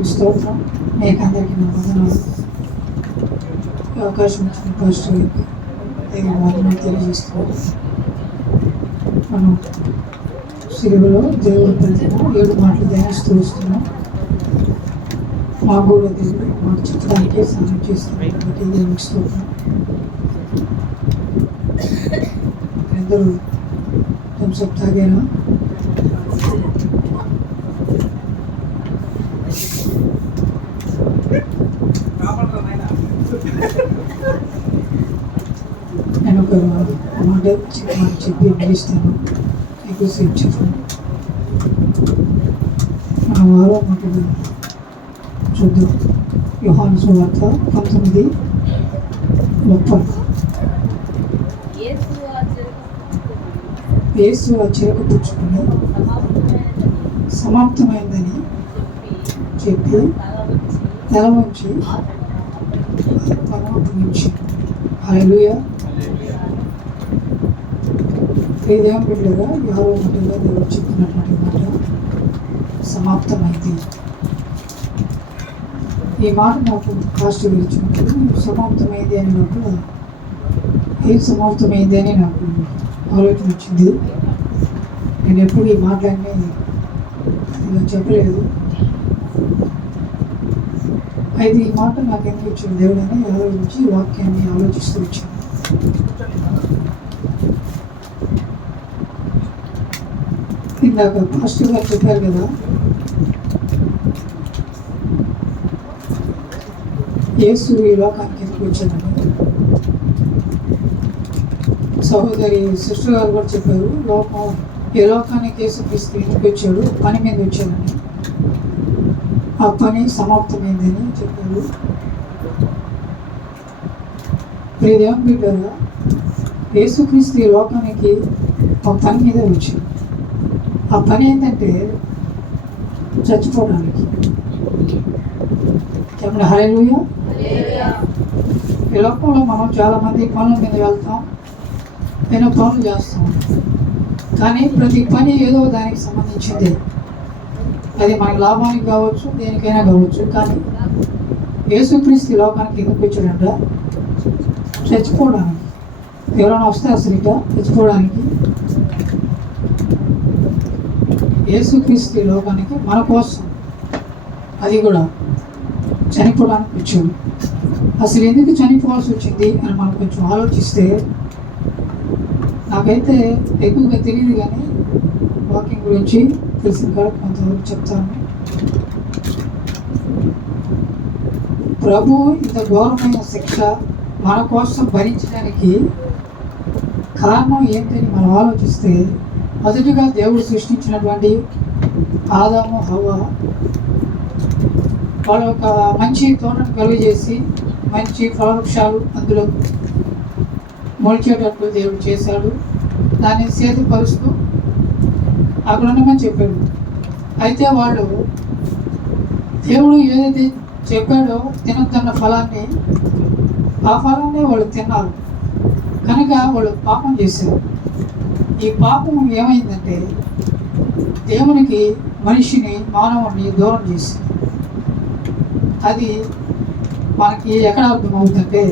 దేవుని స్తోత్రం. మీకు అందరికీ నా వందనాలు. ఈ అవకాశం ఇచ్చిన పాస్టర్ గారికి దేవుని వారిని తెలియజేస్తున్నాను. మనం సిలువలో దేవుడి ప్రతిమ ఏడు మాటలు ధ్యానిస్తూ వస్తున్నాం. మా కూడా దేవుడు మాకు చిత్రానికే సహాయం చేస్తున్నాం కాబట్టి దేవునికి స్తోత్రం. అందరూ థమ్స్అప్ తాగారా నేను ఒక మాట చిన్న మాట చెప్పి ముగిస్తాను ఎక్కువసేపు చెప్పను మన వారో మాటలు చూద్దాం. యోహాను సువార్త పంతొమ్మిది ముప్పై. యేసు ఆ చెరకు పుచ్చుకుని సమాప్తమైందని చెప్పి చెప్పి తల వంచి తల వంచి ఆత్మను పరమాత్మించి యారో మాటలో దేవుడు చెప్తున్నటువంటి మాట సమాప్తమైంది. ఈ మాట నాకు కాస్ట్ విరిచినప్పుడు సమాప్తమైంది అని నాకు ఏం సమాప్తమైంది అని నాకు ఆలోచన వచ్చింది. నేను ఎప్పుడు ఈ మాటలన్నీ ఇలా చెప్పలేదు. అయితే ఈ మాట నాకు ఎందుకు ఇచ్చిన దేవుడు అని ఆలోచించి వాక్యాన్ని ఆలోచిస్తూ వచ్చాను. ఇందాక పాస్టర్ గారు చెప్పారు కదా యేసు ఈ లోకానికి ఎందుకు వచ్చాడని. సహోదరి సిస్టర్ గారు కూడా చెప్పారు లోకం ఏ లోకానికి యేసు క్రీస్తు ఎందుకు వచ్చాడు పని మీద వచ్చాడని. ఆ పని సమాప్తమైందని చెప్పారు. ప్రియదేవం బిడ్డగా యేసుక్రీస్తు ఈ లోకానికి ఒక పని మీద వచ్చింది ఆ పని ఏంటంటే చచ్చిపోవడానికి. చెప్పండి హరేలుయ ఈ లోకంలో మనం చాలామంది పనుల మీద వెళ్తాం నేను పనులు చేస్తాం. కానీ ప్రతి పని ఏదో దానికి సంబంధించింది. అది మనకి లాభానికి కావచ్చు దేనికైనా కావచ్చు కానీ యేసుక్రీస్తు లోకానికి ఎందుకు వచ్చాడంట? చచ్చిపోవడానికి. ఎవరైనా వస్తే అసలు ఇట చచ్చిపోవడానికి. యేసుక్రీస్తు లోకానికి మన కోసం అది కూడా చనిపోవడానికి వచ్చాడు. అసలు ఎందుకు చనిపోవాల్సి వచ్చింది అని మనం కొంచెం ఆలోచిస్తే నాకైతే ఎక్కువగా తెలియదు కానీ వాకింగ్ గురించి తెలిసిన కొంతవరకు చెప్తాను ప్రభు ఇంత ఘోరమైన శిక్ష మన కోసం భరించడానికి కారణం ఏంటని మనం ఆలోచిస్తే మొదటిగా దేవుడు సృష్టించినటువంటి ఆదాము హవ వాళ్ళ ఒక మంచి తోటను కలుగజేసి మంచి ఫలవృక్షాలు అందులో మొలిచేటట్లు దేవుడు చేశాడు దాన్ని సేతుపరుస్తూ అక్కడ ఉండమని చెప్పాడు. అయితే వాళ్ళు దేవుడు ఏదైతే చెప్పాడో తినొద్దన్న ఫలాన్ని ఆ ఫలాన్ని వాళ్ళు తిన్నారు. కనుక వాళ్ళు పాపం చేశారు ఈ పాపం ఏమైందంటే దేవునికి మనిషిని మానవుడిని దూరం చేసింది అది మనకి ఎక్కడ అర్థమవుతుందంటే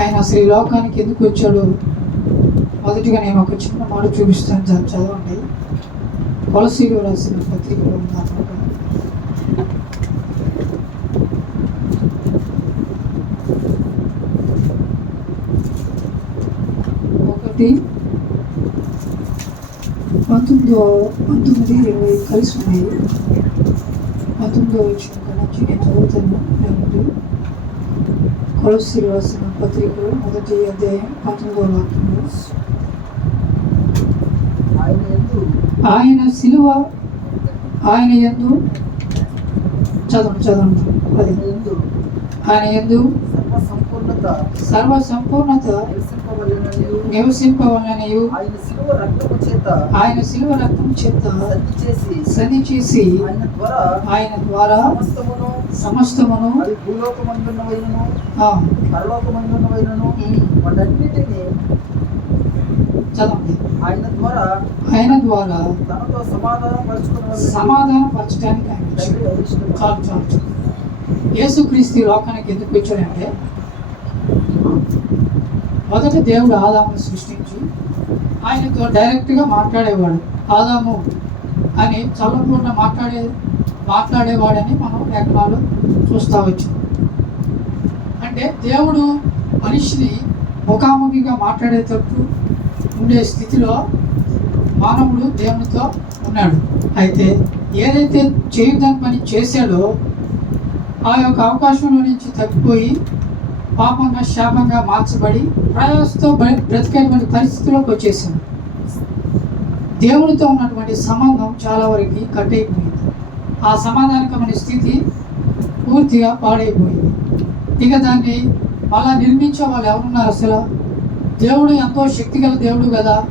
ఆయన శ్రీ లోకానికి ఎందుకు వచ్చాడో మొదటిగా నేను ఒక చిన్న మాట చూపిస్తాను. చదవండి. కొలసీలో రాసిన పత్రికలో ఉన్నాను ఒకటి. పంతొమ్మిదో పంతొమ్మిది ఇరవై కలిసి ఉన్నాయి. పంతొమ్మిదో వచ్చిన నుంచి నేను చదువుతాను. కొలసీలో కొలసీలు రాసిన పత్రికలో మొదటి అధ్యాయం పంతొమ్మిదో వాక్యంలో ఆయన ఎందు ఆయన సిలువ ఆయన ఎందు చదవండి చదవండి. అది. ఆయన ఎందు సర్వ సంపూర్ణత నివసింపవలనయు ఆయన శిలువ రక్తము చేత ఆయన సిలువ రక్తం చేత సది చేసి ఆయన ద్వారా ఆయన ద్వారా సమస్తమును పరలోకమందున్నవైనను ఉమ్, వాటన్నిటిని ఆయన ద్వారా ఆయన ద్వారా తనతో సమాధానం పరచడానికి ఆయన అయిష్టం. చాలు. యేసుక్రీస్తు లోకానికి ఎందుకు వచ్చాడంటే మొదట దేవుడు ఆదామును సృష్టించి ఆయనతో డైరెక్ట్గా మాట్లాడేవాడు ఆదాము అని చల్లకుండా మాట్లాడే మాట్లాడేవాడని మనం లేఖనాలు చూస్తా వచ్చాం అంటే దేవుడు మనిషిని ముఖాముఖిగా మాట్లాడేటట్టు ఉండే స్థితిలో మానవుడు దేవునితో ఉన్నాడు. అయితే ఏదైతే చేయదని పని చేశాడో ఆ యొక్క అవకాశంలో నుంచి తప్పిపోయి పాపంగా శాపంగా మార్చబడి ప్రయాసతో బ్రతికేటువంటి పరిస్థితిలోకి వచ్చేసింది. దేవునితో ఉన్నటువంటి సంబంధం చాలా వరకు కట్ అయిపోయింది ఆ సమాధానకమైన స్థితి పూర్తిగా పాడైపోయింది. ఇక దాన్ని మళ్ళా నిర్మించే వాళ్ళు ఎవరున్నారు అసలు? దేవుడు ఎంతో శక్తిగల దేవుడు కదా?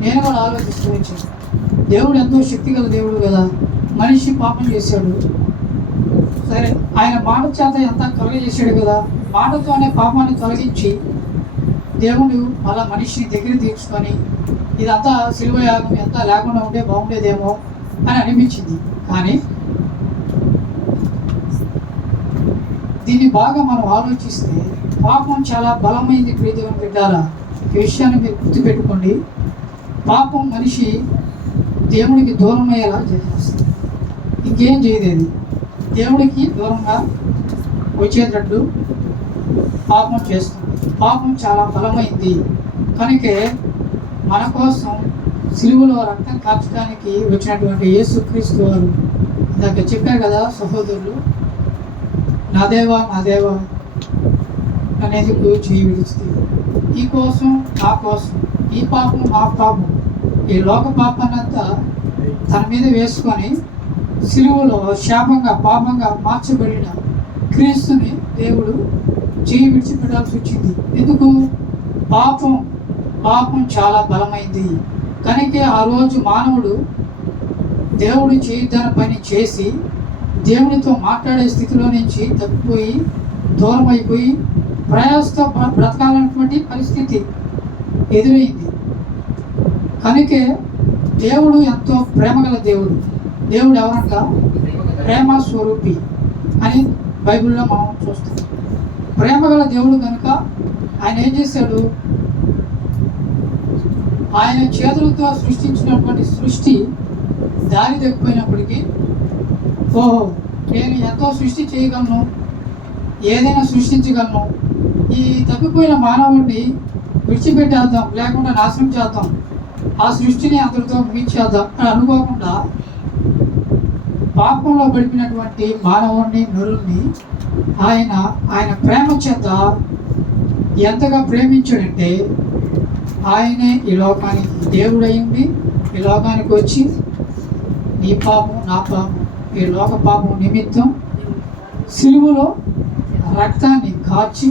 నేను కూడా ఆలోచిస్తూ వచ్చాను. దేవుడు ఎంతో శక్తిగల దేవుడు కదా? మనిషి పాపం చేశాడు. సరే ఆయన మాట చేత ఎంత కలుగజేశాడు కదా? మాటతోనే పాపాన్ని తొలగించి దేవుడు మళ్ళా మనిషిని దగ్గర తీర్చుకొని ఇదంతా సిలువ యాగం ఎంత లేకుండా ఉంటే బాగుండేదేమో అని అనిపించింది. కానీ దీన్ని బాగా మనం ఆలోచిస్తే పాపం చాలా బలమైంది ప్రీతి బిడ్డారా? ఈ విషయాన్ని మీరు గుర్తుపెట్టుకోండి. పాపం మనిషి దేవుడికి దూరం అయ్యేలా చేసేస్తుంది. ఇంకేం చేయలేదు. దేవుడికి దూరంగా వచ్చేటట్టు పాపం చేస్తుంది. పాపం చాలా బలమైంది. కనుకే మన కోసం సిలువలో రక్తం కాల్చడానికి వచ్చినటువంటి యేసుక్రీస్తు వారు ఇందాక చెప్పారు కదా సహోదరులు నా దేవా నా దేవా అనేది చేయి విడుస్తుంది ఈ కోసం నా కోసం ఈ పాపం ఆ పాపం ఈ లోక పాపాన్నంతా తన మీద వేసుకొని సిలువలో శాపంగా పాపంగా మార్చబడిన క్రీస్తుని దేవుడు చేయి విడిచిపెట్టాల్సి వచ్చింది. ఎందుకు? పాపం పాపం చాలా బలమైంది. కనుక ఆ రోజు మానవుడు దేవుడు చేయొద్దన్న పని చేసి దేవునితో మాట్లాడే స్థితిలో నుంచి తప్పిపోయి దూరం అయిపోయి ప్రయాసతో బ్రతకాలన్నటువంటి పరిస్థితి ఎదురైంది. కనుకే దేవుడు ఎంతో ప్రేమగల దేవుడు. దేవుడు ఎవరంట? ప్రేమ స్వరూపి అని బైబిల్లో మనం చూస్తాం. ప్రేమగల దేవుడు కనుక ఆయన ఏం చేశాడు? ఆయన చేతులతో సృష్టించినటువంటి సృష్టి దారి తప్పిపోయినప్పటికీ ఓహో నేను ఎంతో సృష్టి చేయగలను ఏదైనా సృష్టించగలను ఈ తప్పిపోయిన మానవుడిని విడిచిపెట్టేద్దాం లేకుండా నాశనం చేద్దాం. ఆ సృష్టిని అంతటితో ముగించేద్దాం అని అనుకోకుండా పాపంలో గడిపినటువంటి మానవుడిని నరుల్ని ఆయన ఆయన ప్రేమ చేత ఎంతగా ప్రేమించాడంటే ఆయనే ఈ లోకానికి దేవుడయ్యింది ఈ లోకానికి వచ్చి నీ పాపం నా పాపం ఈ లోక పాపం నిమిత్తం సిలువలో రక్తాన్ని కాచి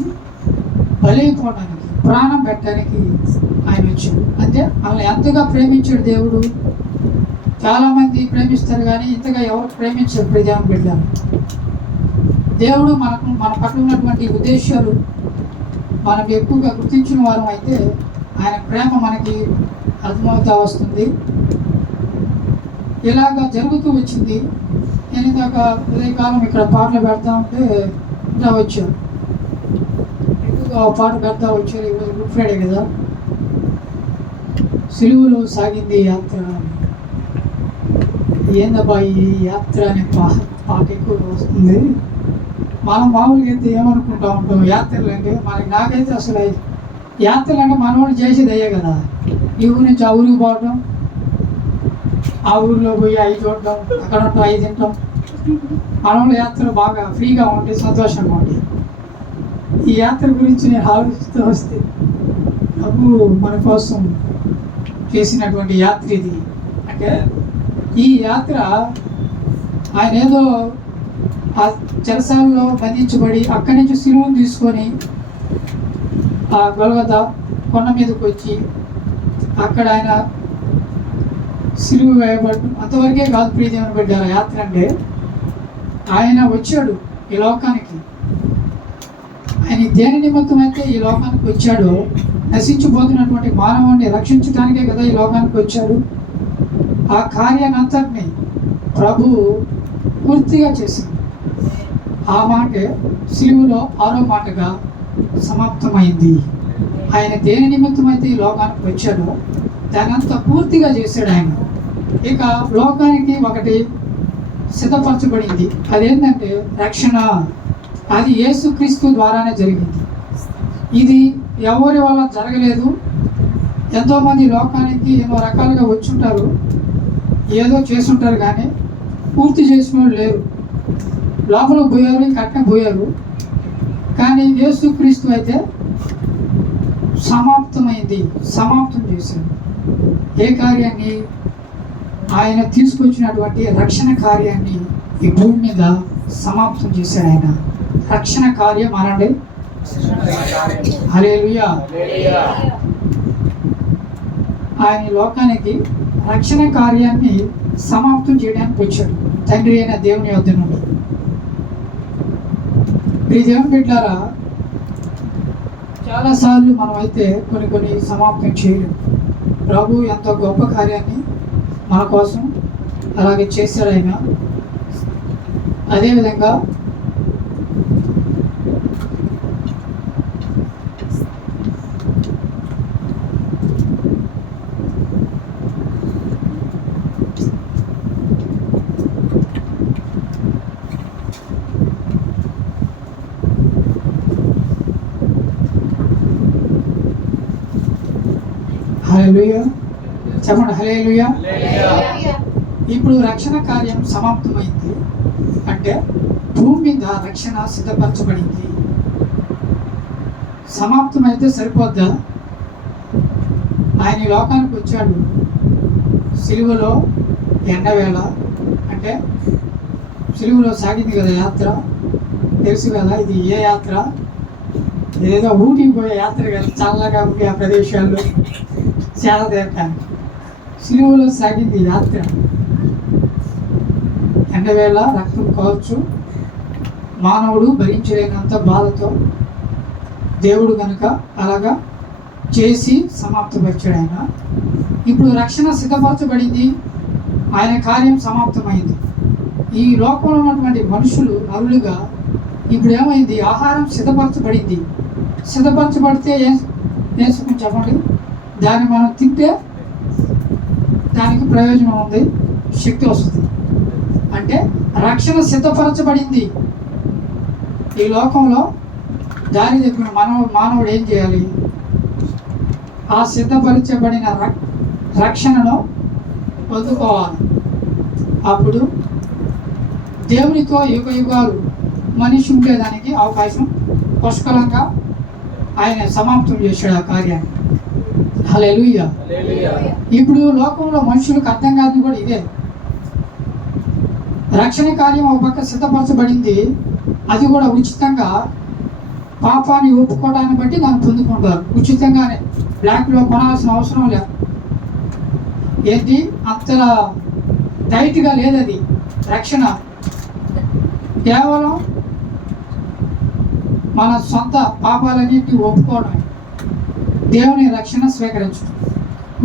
బలైపోవడానికి ప్రాణం పెట్టడానికి ఆయన వచ్చాడు అంతే మనల్ని ఎంతగా ప్రేమించాడు దేవుడు? చాలామంది ప్రేమిస్తారు కానీ ఇంతగా ఎవరు ప్రేమించారు? ప్రజాం బిడ్డారు దేవుడు మనకు మన పట్ల ఉన్నటువంటి ఉద్దేశాలు మనం ఎక్కువగా గుర్తించిన వారం అయితే ఆయన ప్రేమ మనకి అర్థమవుతా వస్తుంది. ఇలాగా జరుగుతూ వచ్చింది. నేను ఇందాక ఉదయకాలం ఇక్కడ పాటలు పెడతా ఉంటే ఇంకా వచ్చాను ఎక్కువగా ఆ పాట పెడతా వచ్చారు ఈరోజు గుడ్ ఫ్రైడే కదా? సిలువులో సాగింది యాత్ర. ఏందబ్బా ఈ యాత్ర అనే పా పాట ఎక్కువ వస్తుంది. మనం మామూలుగా అయితే ఏమనుకుంటా ఉంటాం యాత్రలు అంటే మనకి నాకైతే అసలు యాత్రలు అంటే మనవాళ్ళు చేసేది అయ్యే కదా. ఈ ఊరి నుంచి ఆ ఊరికి పోవడం ఆ ఊరిలో పోయి అవి చూడటం అక్కడ ఉంటాం అవి తింటాం. మనవాళ్ళ యాత్ర బాగా ఫ్రీగా ఉంటాయి సంతోషంగా ఉంటాయి ఈ యాత్ర గురించి నేను ఆలోచిస్తూ వస్తే ప్రభు మన కోసం చేసినటువంటి యాత్ర ఇది. అంటే ఈ యాత్ర ఆయన ఏదో ఆ చెరసాలలో బంధించబడి అక్కడి నుంచి సిలువను తీసుకొని ఆ గొలగత కొండ మీదకి వచ్చి అక్కడ ఆయన సిలువ వేయబడటం అంతవరకే కాదు ప్రియజీవన పెట్టారు యాత్ర అంటే ఆయన వచ్చాడు ఈ లోకానికి. ఆయన దేని నిమిత్తం అయితే ఈ లోకానికి వచ్చాడో నశించిపోతున్నటువంటి మానవుణ్ణి రక్షించడానికే కదా ఈ లోకానికి వచ్చాడు. ఆ కార్యాన్ని ప్రభు పూర్తిగా చేసింది ఆ మాటే శిలువులో ఆరో మాటగా సమాప్తమైంది. ఆయన దేని నిమిత్తం అయితే ఈ లోకానికి వచ్చాడో దానంతా పూర్తిగా చేశాడు ఆయన. ఇక లోకానికి ఒకటి సిద్ధపరచబడింది. అదేంటంటే రక్షణ. అది యేసుక్రీస్తు ద్వారానే జరిగింది. ఇది ఎవరి వల్ల జరగలేదు? ఎంతోమంది లోకానికి ఎన్నో రకాలుగా వచ్చుంటారు ఏదో చేసుంటారు కానీ పూర్తి చేసిన లేరు. లోపల పోయారు కరెక్ట్గా పోయారు. కానీ యేసుక్రీస్తు అయితే సమాప్తమైంది సమాప్తం చేశాడు. ఏ కార్యాన్ని? ఆయన తీసుకొచ్చినటువంటి రక్షణ కార్యాన్ని ఈ భూమి మీద సమాప్తం చేశాడు ఆయన. రక్షణ కార్యం అనండి. హల్లెలూయా. ఆయన లోకానికి రక్షణ కార్యాన్ని సమాప్తం చేయడానికి వచ్చాడు. తండ్రి అయిన దేవుని వద్ద నుండి. ఈ దేవుని బిడ్డారా చాలాసార్లు మనం అయితే కొన్ని కొన్ని సమాప్తం చేయలేము ప్రభు ఎంతో గొప్ప కార్యాన్ని మన కోసం అలాగే చేశాడు ఆయన. అదేవిధంగా చెప్పండి హల్లెలూయా. ఇప్పుడు రక్షణ కార్యం సమాప్తమైంది. అంటే భూమి మీద రక్షణ సిద్ధపరచబడింది. సమాప్తమైతే సరిపోద్దా? ఆయన ఈ లోకానికి వచ్చాడు. సిలువలో ఎండవేళ అంటే సిలువలో సాగింది కదా యాత్ర. తెలుసు కదా ఇది ఏ యాత్ర? ఏదో ఊటికి పోయే యాత్ర కదా చల్లగా ఉంది ఆ ప్రదేశాల్లో. చాలా దేవటానికి సిలువలో సాగింది యాత్ర. ఎండవేళ రక్తం కావచ్చు మానవుడు భరించలేనంత బాధతో దేవుడు కనుక అలాగా చేసి సమాప్తపరిచాడు ఆయన ఇప్పుడు రక్షణ సిద్ధపరచబడింది. ఆయన కార్యం సమాప్తమైంది. ఈ లోకంలో ఉన్నటువంటి మనుషులు నరులుగా ఇప్పుడు ఏమైంది? ఆహారం సిద్ధపరచబడింది. సిద్ధపరచబడితే ఏ నేర్చుకుని చెప్పండి? దాన్ని మనం తింటే దానికి ప్రయోజనం ఉంది శక్తి వస్తుంది. అంటే రక్షణ సిద్ధపరచబడింది. ఈ లోకంలో దారి చెప్పిన మనవ మానవుడు ఏం చేయాలి? ఆ సిద్ధపరచబడిన రక్షణను పొందుకోవాలి. అప్పుడు దేవునితో యుగ యుగాలు మనిషి ఉండేదానికి అవకాశం పుష్కలంగా ఆయన సమాప్తం చేశాడు ఆ కార్యాన్ని. ఇప్పుడు లోకంలో మనుషులకు అర్థం కాదు కూడా ఇదే. రక్షణ కార్యం ఒక పక్క సిద్ధపరచబడింది అది కూడా ఉచితంగా పాపాన్ని ఒప్పుకోవడాన్ని బట్టి దాన్ని పొందుకుంటారు. ఉచితంగానే. బ్లాక్లో కొనాల్సిన అవసరం లేదు ఏంటి? అంతలా టైట్గా లేదు అది రక్షణ. కేవలం మన సొంత పాపాలన్నింటినీ ఒప్పుకోవడమే దేవుని రక్షణ స్వీకరించడం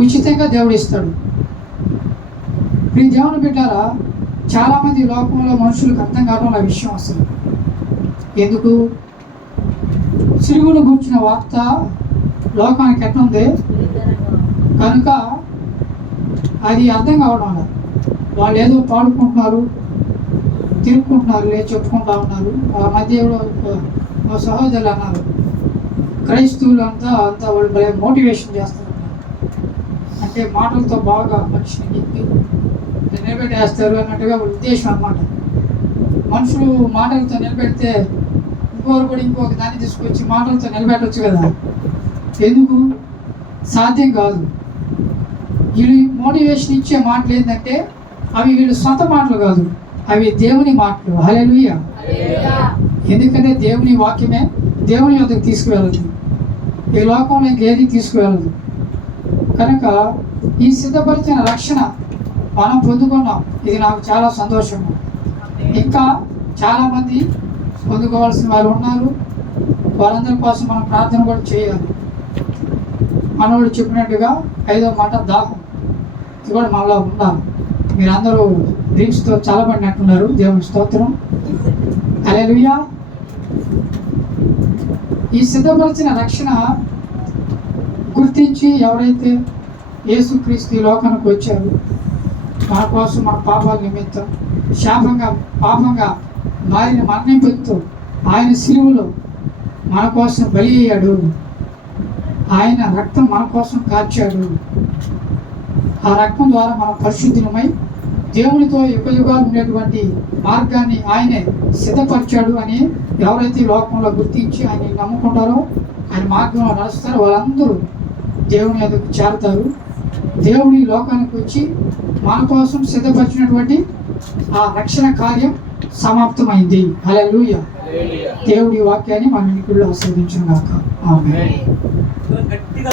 ఉచితంగా దేవుడు ఇస్తాడు ఈ దేవుని బిడ్డారా చాలామంది లోకంలో మనుషులకు అర్థం కావడం ఆ విషయం అసలు. ఎందుకు? సిలువును కూర్చున్న వార్త లోకానికి ఎట్లుంది కనుక అది అర్థం కావడం అలా. వాళ్ళు ఏదో పాడుకుంటున్నారు తిరుక్కుంటున్నారు లేదు చెప్పుకుంటా ఉన్నారు. ఆ మధ్య ఒక- మా సహోదరులు అన్నారు. క్రైస్తవులు అంతా అంతా వాళ్ళు భలే మోటివేషన్ చేస్తారు. అంటే మాటలతో బాగా మనిషిని నింపి నిలబెట్టేస్తారు అన్నట్టుగా వాళ్ళ ఉద్దేశం అన్నమాట. మనుషులు మాటలతో నిలబెడితే ఇంకొకరు కూడా ఇంకొక దాన్ని తీసుకొచ్చి మాటలతో నిలబెట్టవచ్చు కదా. ఎందుకు? సాధ్యం కాదు. వీళ్ళు మోటివేషన్ ఇచ్చే మాటలు ఏంటంటే అవి వీళ్ళు సొంత మాటలు కాదు అవి దేవుని మాటలు. హల్లెలూయా. ఎందుకంటే దేవుని వాక్యమే దేవుని యొద్దకు తీసుకువెళ్ళదు. ఈ లోకంలో ఇంకేది తీసుకువెళ్ళదు. కనుక ఈ సిద్ధపరిచిన రక్షణ మనం పొందుకున్నాం. ఇది నాకు చాలా సంతోషం ఇంకా చాలామంది పొందుకోవాల్సిన వాళ్ళు ఉన్నారు. వారందరి కోసం మనం ప్రార్థన కూడా చేయాలి. మనోడు చెప్పినట్టుగా ఐదో మాట దాహం. ఇది కూడా మనలో ఉండాలి మీరందరూ డ్రింక్స్తో చల్లబడినట్టున్నారు దేవుని స్తోత్రం. అలెలుయా ఈ సిద్ధపరిచిన రక్షణ గుర్తించి ఎవరైతే యేసుక్రీస్తు ఈ లోకానికి వచ్చారు మా కోసం మన పాపాల నిమిత్తం శాపంగా పాపంగా మారిన మన నిమిత్తం ఆయన సిలువలో మన కోసం బలి అయ్యాడు. ఆయన రక్తం మన కోసం కార్చాడు. ఆ రక్తం ద్వారా మనం పరిశుద్ధమై దేవునితో యుగ యుగాలు ఉండేటువంటి మార్గాన్ని ఆయనే సిద్ధపరిచాడు అని ఎవరైతే ఈ లోకంలో గుర్తించి ఆయన నమ్ముకుంటారో ఆయన మార్గంలో నడుస్తారో వాళ్ళందరూ దేవుని ఎదుగు చేరతారు. దేవుని లోకానికి వచ్చి మన కోసం సిద్ధపరిచినటువంటి ఆ రక్షణ కార్యం సమాప్తమైంది. హల్లెలూయా. దేవుడి వాక్యాన్ని మన ఇంటిలో ఆస్వాదించిన గాక ఆమె గట్టిగా